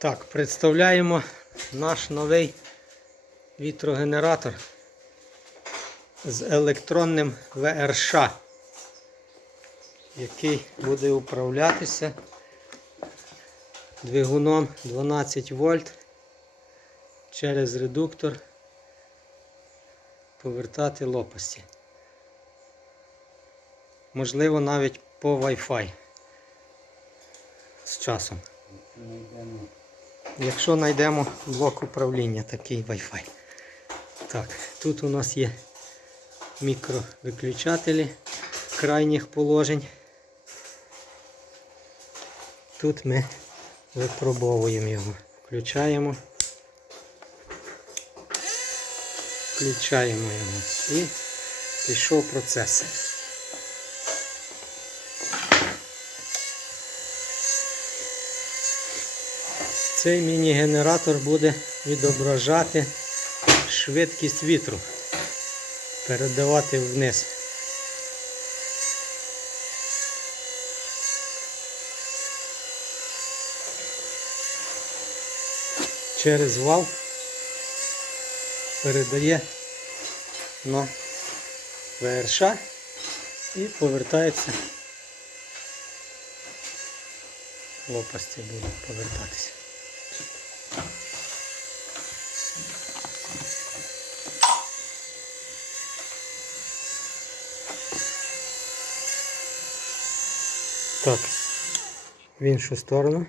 Так, представляємо наш новий вітрогенератор з електронним ВРШ, який буде управлятися двигуном 12 вольт через редуктор повертати лопасті. Можливо, навіть по Wi-Fi з часом. Якщо знайдемо блок управління, такий Wi-Fi. Так, тут у нас є мікровиключателі крайніх положень. Тут ми випробовуємо його. Включаємо. Включаємо його. І пішов процес. Цей міні-генератор буде відображати швидкість вітру, передавати вниз. Через вал передає на ВРШ і повертається. Лопасті будуть повертатися. Так, в іншу сторону.